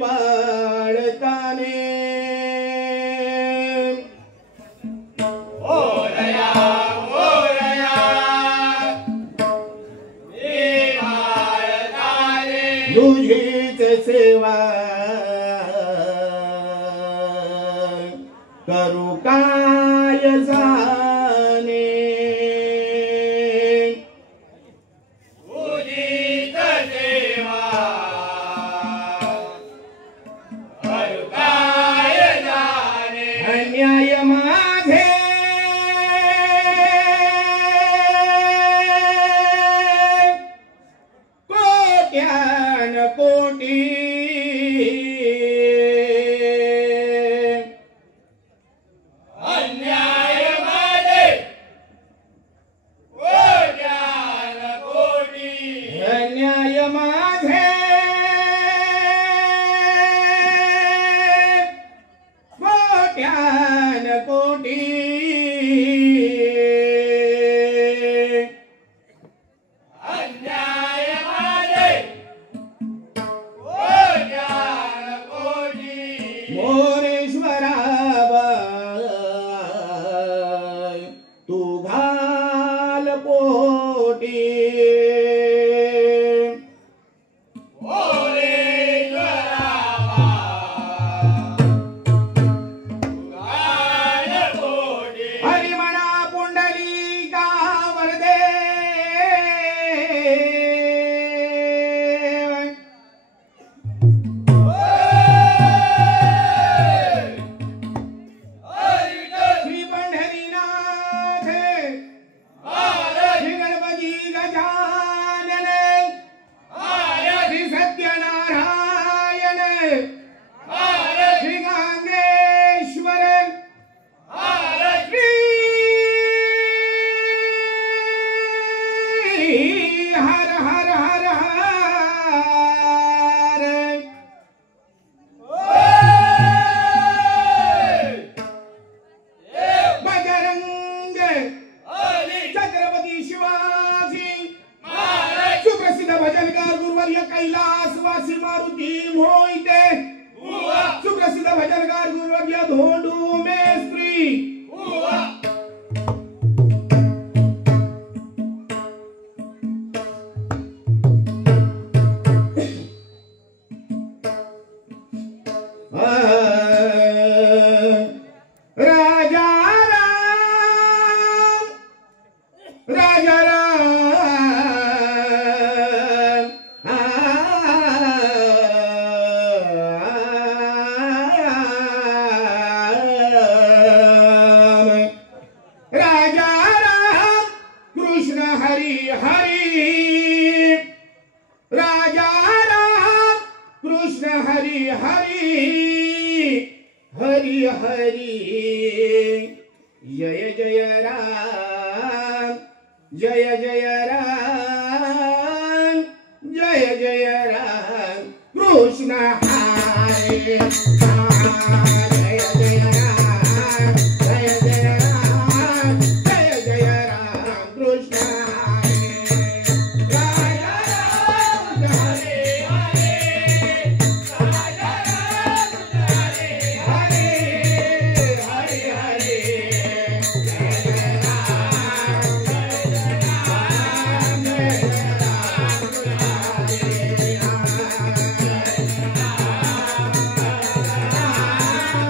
बाळकाने तुझीच सेवा करू काय जाणे तुझीच सेवा करू काय जाणे अन्याय माझे कोट्यान कोटी अन्याय माझे कोट्यान कोटी अन्याय माझे कोट्यान कोटी अन्याय माझे कोट्यान कोटी मोरेश्वराबाई तू घाल पोटी हरिमणा पुंडलिका वरदे श्री पंढरीनाथ श्री गणपती गजानन श्री सत्यनारायण श्री गांगेश्वर हर हर हर हर बजरंग छत्रपती शिवाजी सुप्रसिद्ध भजनकार गुरुवर्य कैलासवासी मारुती मोहिते सुप्रसिद्ध भजनकार गुरुवर्य धोंडू मेस्त्री राजा राम राजा राम राजा राम कृष्ण हरी हरी राजा राम कृष्ण हरी हरी हरी हरी जय जय राम जय जय राम जय जय राम कृष्ण हरे जय जय राम जय जय राम जय जय राम कृष्ण हरे जय राम हरे हरे राजा राम हरे हरे हरे हरे जय जय राम जय जय राम जय जय राम हरे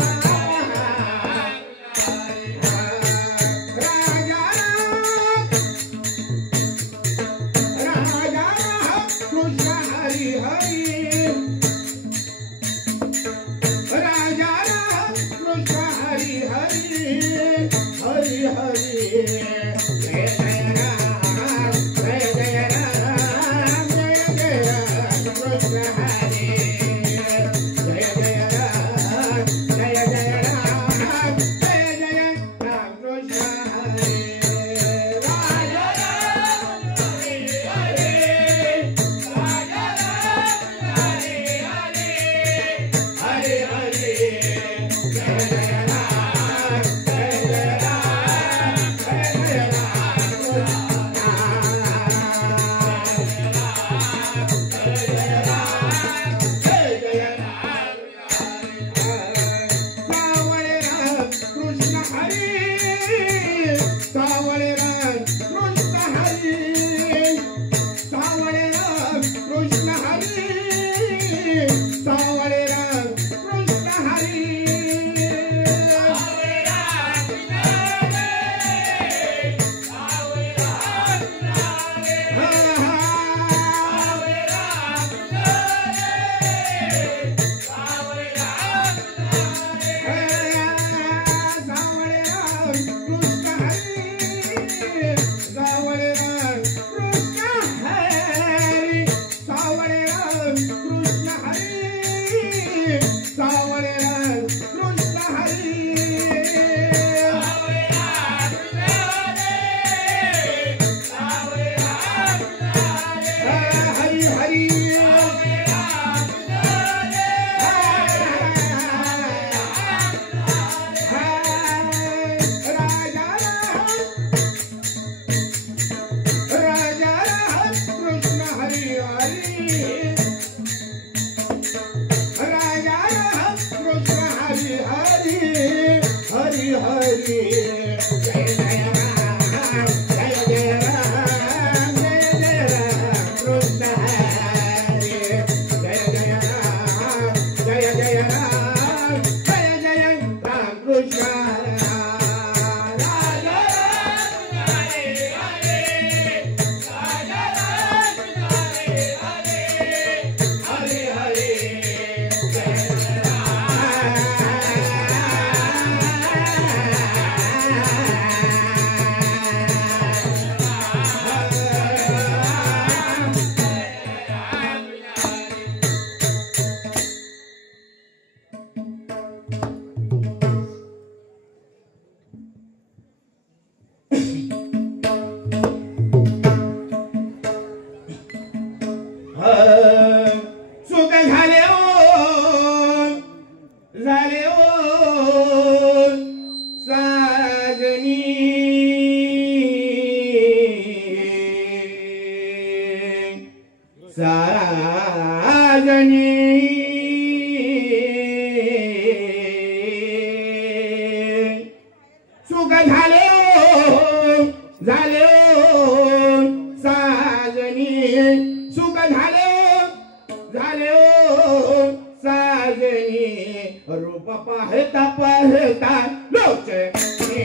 साजनी रूप पाहता पाहता लोचनी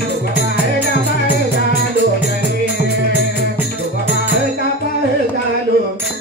रूप पाहता पाहता लोचनी रूप पाहता पाहता लोचनी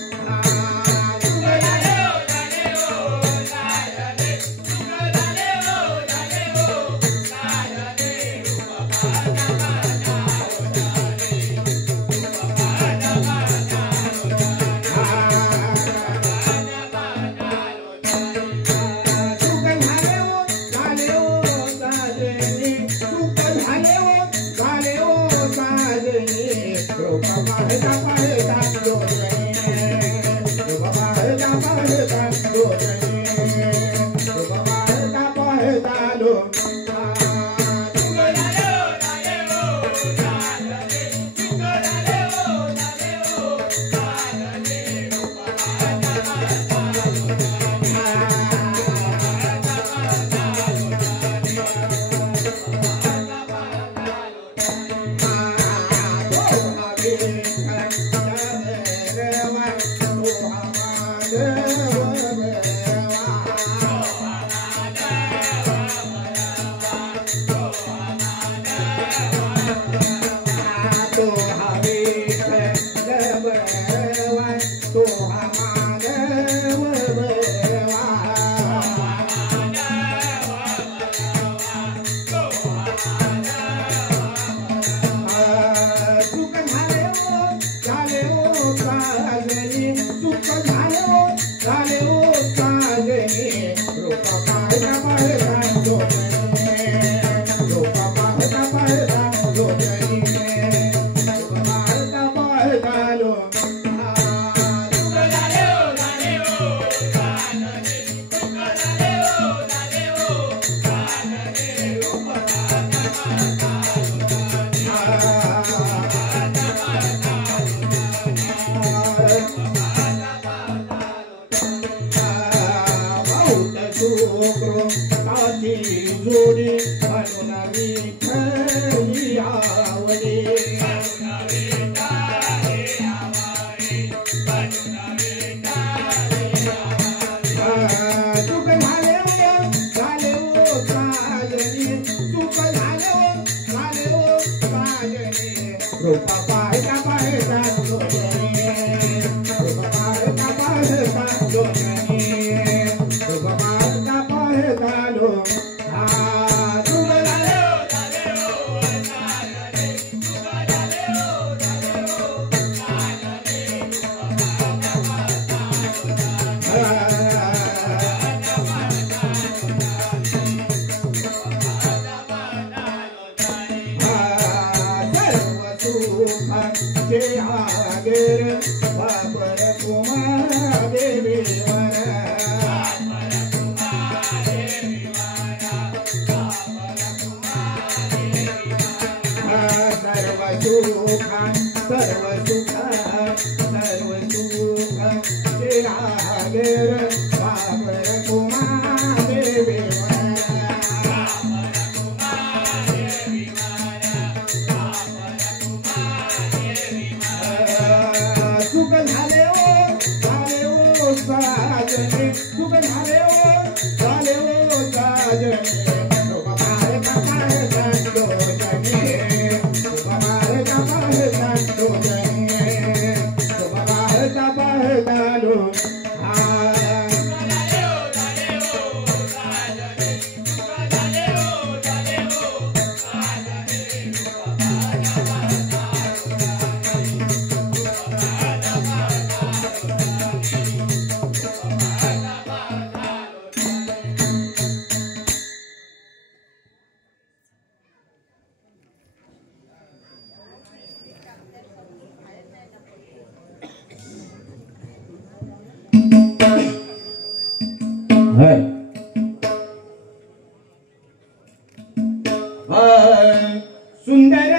सुंदर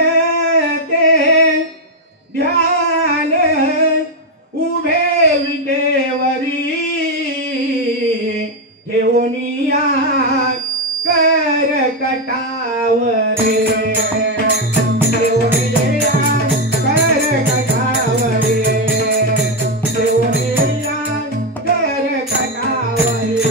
ते ध्यान उभे विटेवरी ठेवूनिया कर कटावरे ठेवूनिया कर कटावरे ठेवूनिया कर कटावरे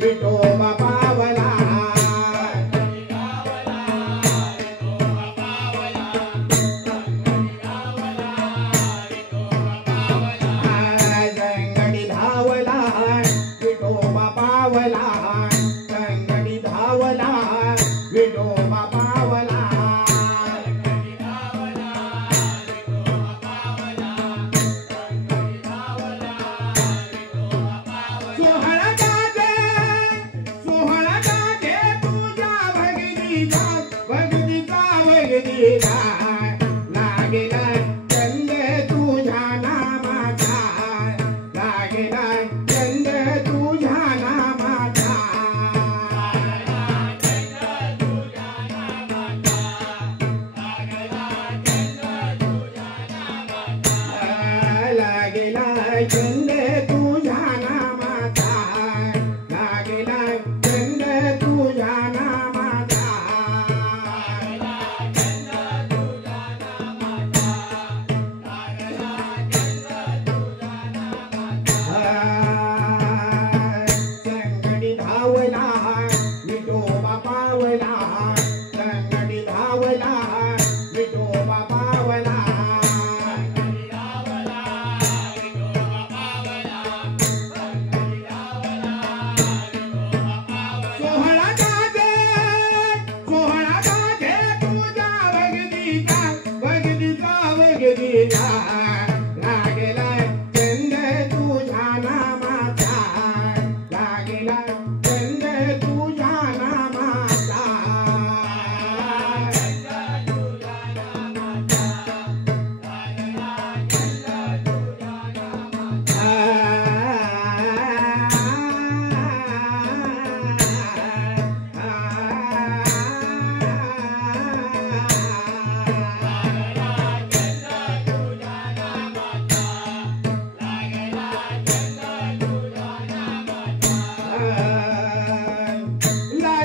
विठोबा पावला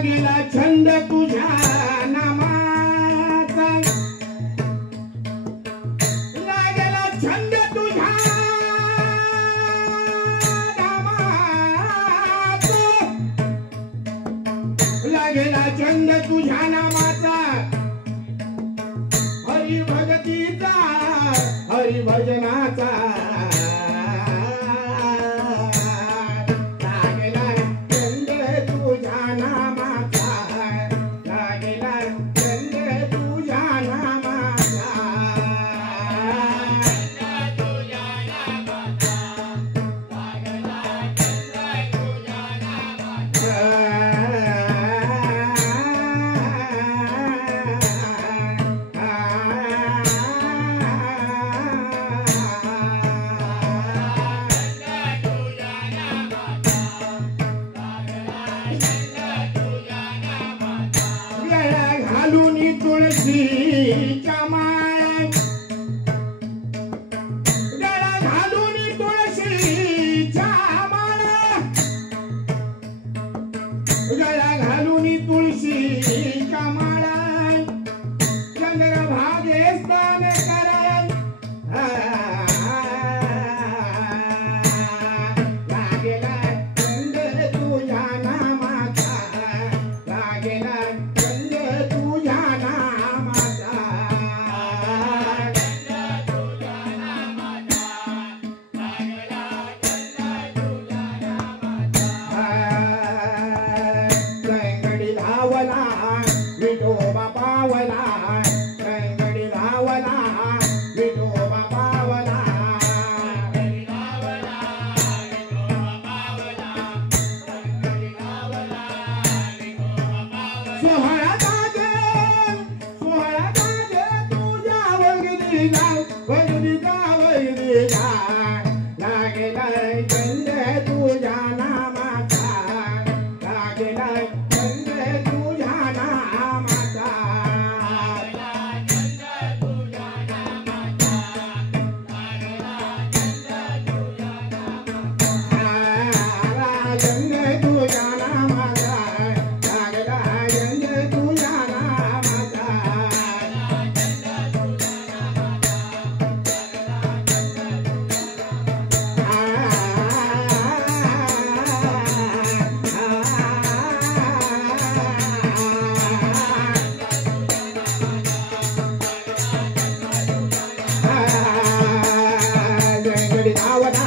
लागेला छंद तुझ्या नामाचा लागेला छंद तुझ्या नामाचा लागेला छंद तुझ्या नामाचा हरी भगतीचा हरी भजनाचा लागेला छंद तुझ्या नामाचा लागेला छंद तुझ्या नामाचा गळा घालून तुळशीच्या माळ गळा घालून तुळशीच्या माळ गळा घालून तुळशीच्या माळ चंद्रभागे स्नान कराय लागेला छंद तुझ्या नामाचा लागेला छंद तुझ्या नामाचा रंगडी धावला विठोबा पावला रंगडी धावला विठोबा पावला सोहळा गाजे तुझ्या वगदीला लागेला छंद तुझ्या नामाचा लागेला छंद तुझ्या नामाचा छंद तुझ्या नामाचा लागेला छंद तुझ्या नामाचा जंगडी धावला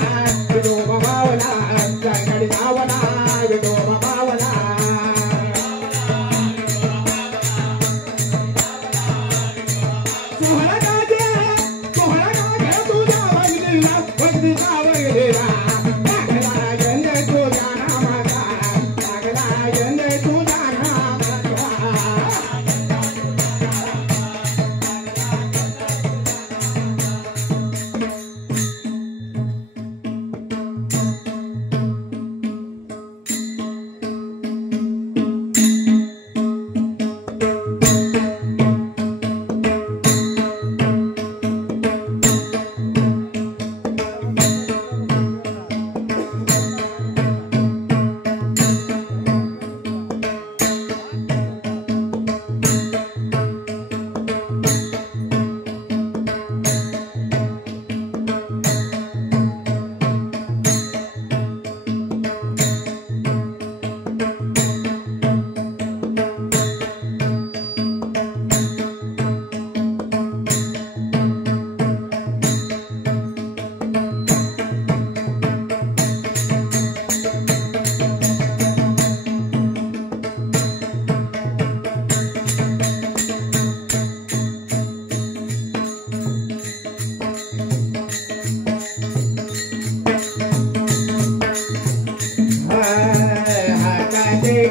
विठोबा पावला जंगडी धावला विठोबा पावला सोहळा गाजे तुझ्या वगदीला लागला छंद तुझ्या नामाचा लागला छंद तुझ्या नामाचा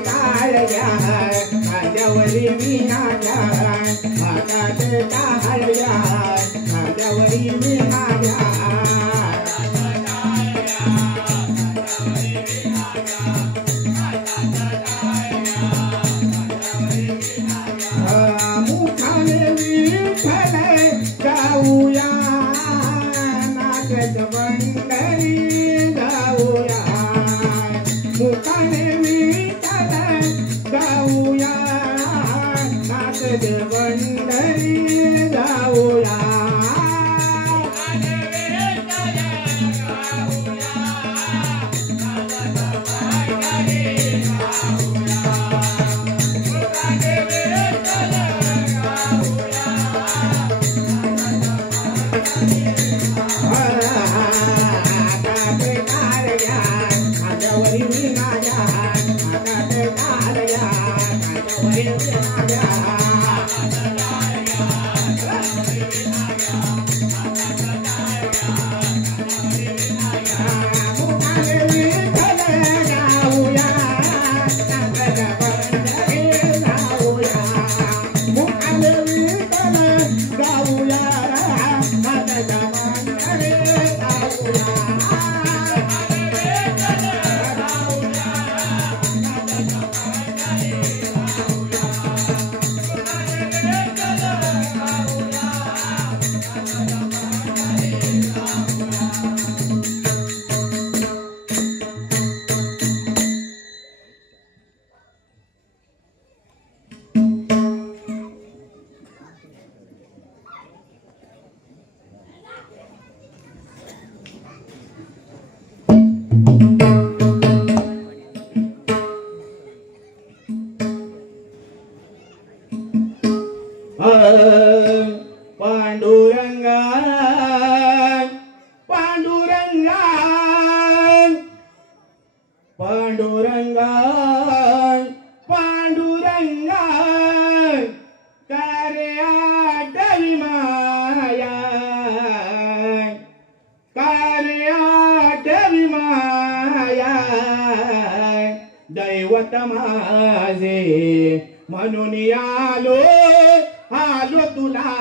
टाळ्या खांद्यावरी विणाल्या हातात टाळ्या खांद्यावरी विणाल्या मुखाने विठ्ठल गाऊया नाचत बंडरी जाऊया मुखाने विठ्ठल गाऊया पंढरी जाऊया पांडुरंगा पांडुरंगा पांडुरंगा पांडुरंगा कार्या देवी माया कार्या देवी माया दैवत माझे म्हणून आलो आलो तुला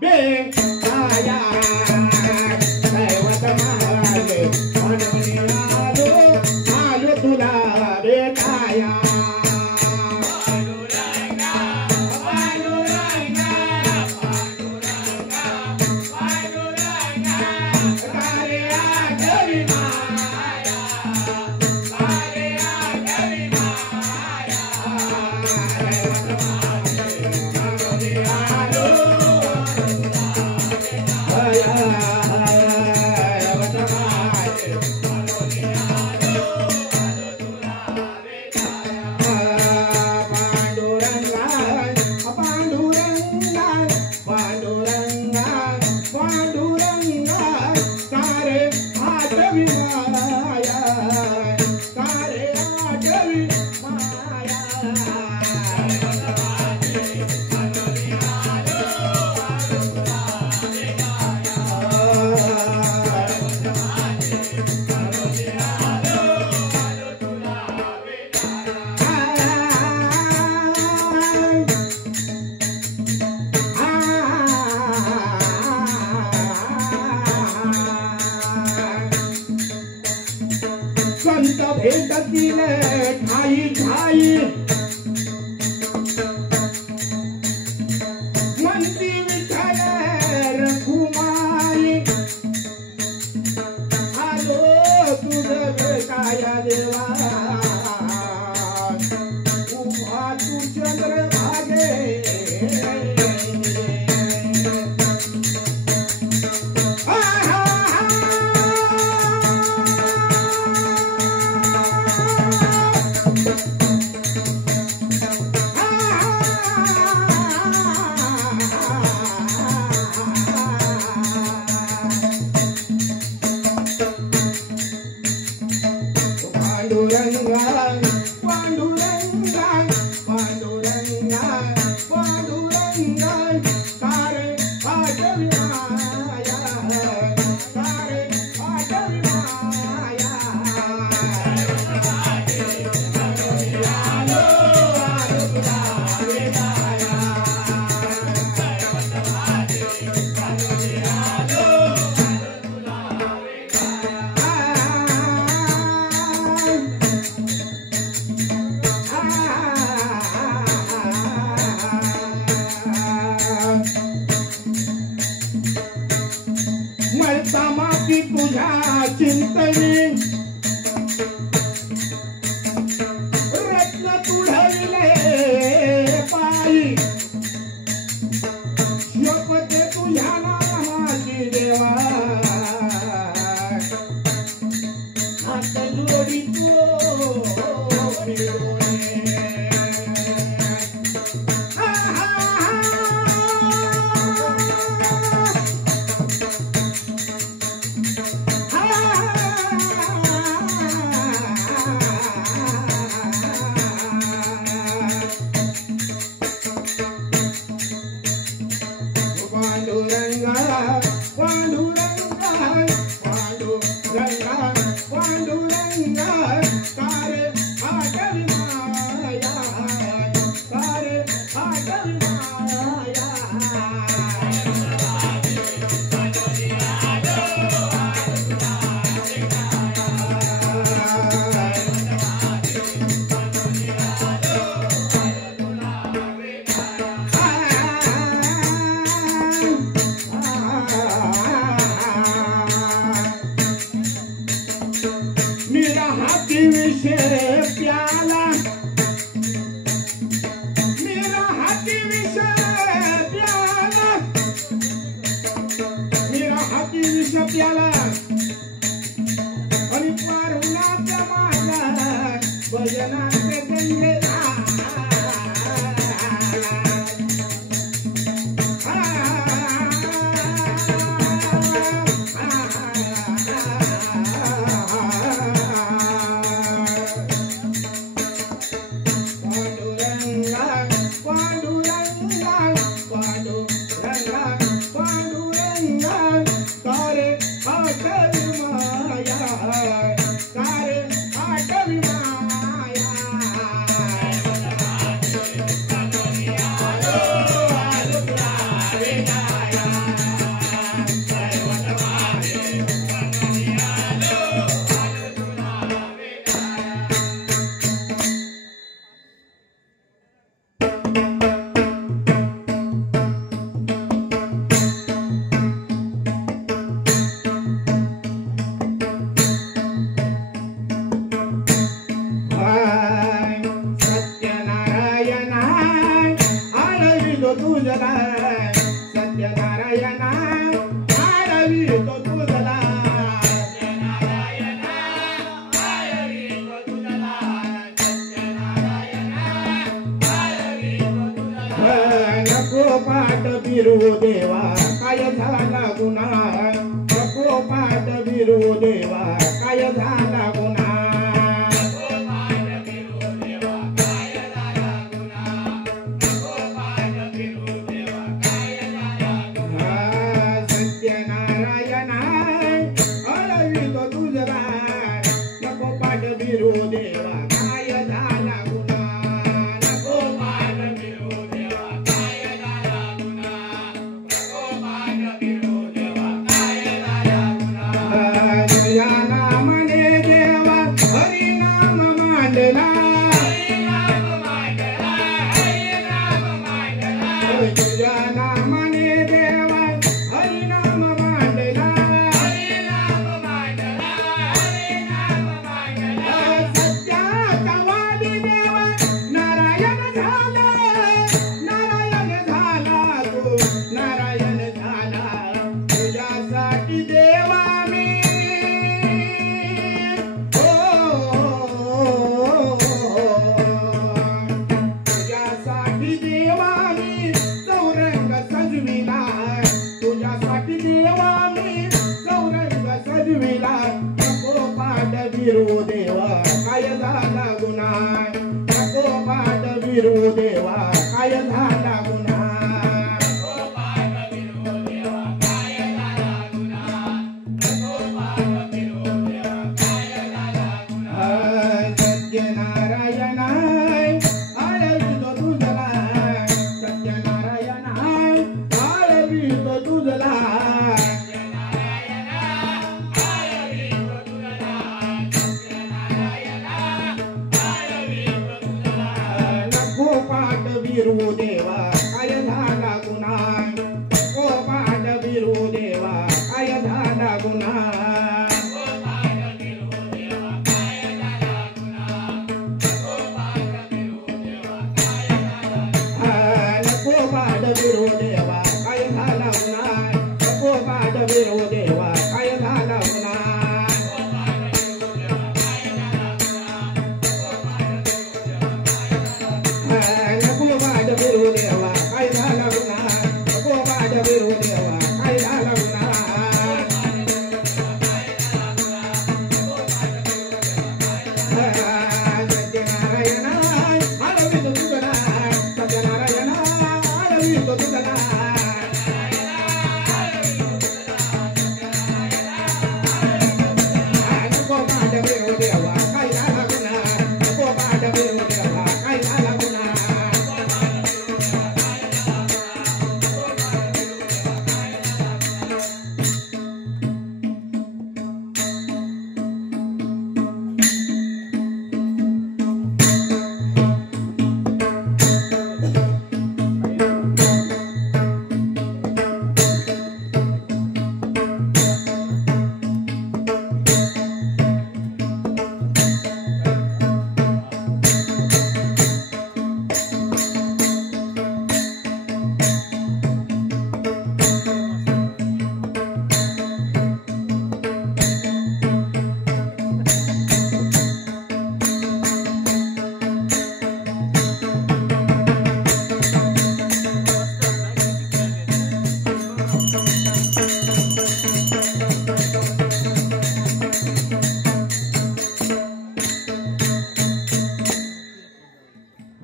बेकाया दैवत माझे म्हणून आलो आलो तुला बेकाया पांडुरंगा पांडुरंगा पांडुरंगा पांडुरंगा कार्या देवी माया कार्या देवी माया संत भेटतील ठाई ठाई म्हणती विठ्ठल रखुमाई आलो तुझं भेटाया देवा उभा तू चंद्रभागे पांडुरंगा पांडुरंगा पांडुरंगा पांडुरंगा कारे आठवी माया कारे आठवी माया आलो आलो तुला बेकाया मरता माती तुझ्या चिंतनी रत्न तुढविले पायी तुझला सत्यनारायणा आळवितो तुझला नको पाठ बिरू देवा काय झाला गुन्हा नको पाठ बिरू देवा काय झाला गुन्हा सत्यनारायणा आळवितो तुझला नको पाठ बिरू देवा काय झाला गुन्हा नको पाठ बिरू देवा काय झाला गुन्हा नको पाठ बिरू देवा काय झाला गुन्हा तुझ्या नामाने देवा हरिनाम मांडला तुझ्या नामाने देवा हरिनाम मांडला सत्याचा वादी देवा नारायण झाला तू नारायण झाला तुझ्यासाठी देवा मी तुझ्यासाठी देवा मी चौरंग सजविला तुझ्यासाठी देवा मी चौरंग सजविला नको पाठ बिरू देवा काय झाला गुन्हा नको पाठ बिरू देवा काय झाला गुन्हा सत्यनारायणा आळवितो तुझला सत्यनारायणा आळवितो तुझला नको पाठ बिरू देवा काय झाला गुन्हा नको पाठ बिरू देवा काय झाला गुन्हा नको पाठ बिरू देवा काय झाला गुन्हा नको पाठ बिरू देवा काय झाला गुन्हा नको पाठ बिरू देवा काय झाला गुन्हा नको पाठ बिरू देवा काय झाला गुन्हा सत्यनारायणा आळवितो तुझला सत्यनारायणा आळवितो तुझला नको पाठ बिरू देवा काय झाला गुन्हा नको पाठ बिरू देवा काय झाला गुन्हा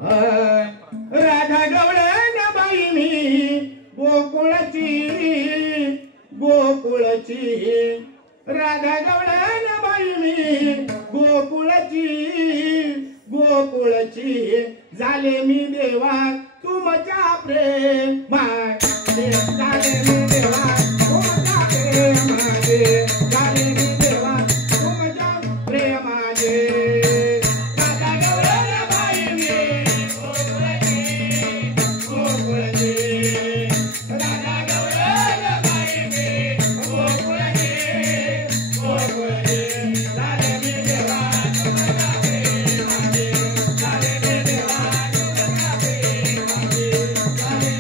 राधा गवळण बाई मी गोकुळची राधा गवळण बाई मी गोकुळची झाले मी देवा तुमच्या प्रेमाचे झाले मी देवा तुमच्या प्रेमाचे झाले मी देवा तुमच्या प्रेमाचे राधा गवळण बाई मी गोकुळची राधा गवळण बाई मी गोकुळची झाले मी देवा तुमच्या प्रेमाचे झाले मी देवा तुमच्या प्रेमाचे झाले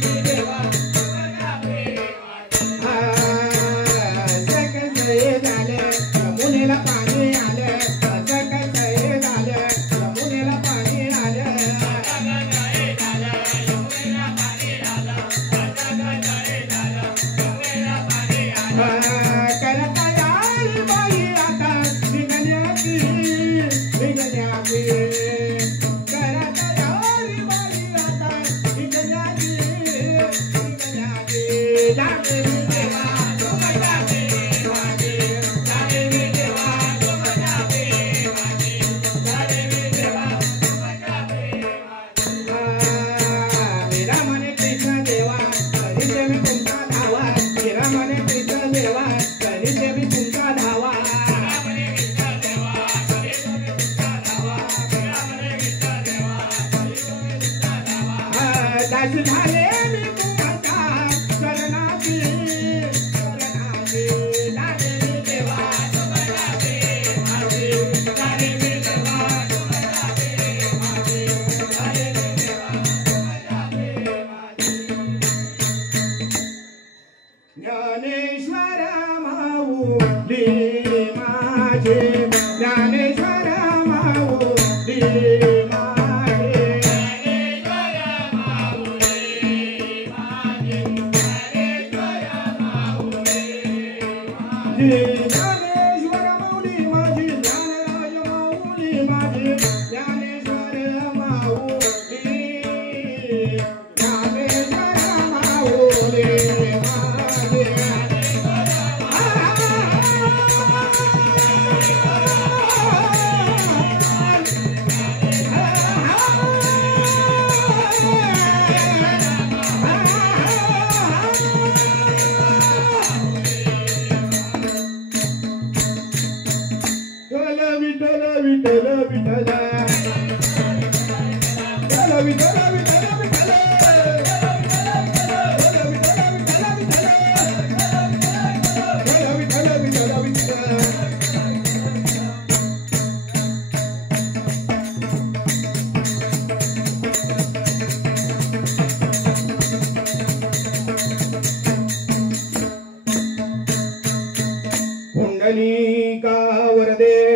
दास झाले मी तुमच्या शरणाची झाले मी देवा तुमच्या प्रेमाची झाले मी देवा तुमच्या प्रेमाची झाले मी देवा तुमच्या प्रेमाची ज्ञानेश्वर माऊली माझे ज्ञानेश्वर माऊली माझे ज्ञानेश्वर माऊली माझे ज्ञानेश्वर माऊली माझे ज्ञानराज माऊली माझे ज्ञानेश्वर माऊली ज्ञानेश्वर माऊली माझे विठ्ठल विठ्ठल विठ्ठल विठ्ठल विठ्ठल पुंडलिका वरदे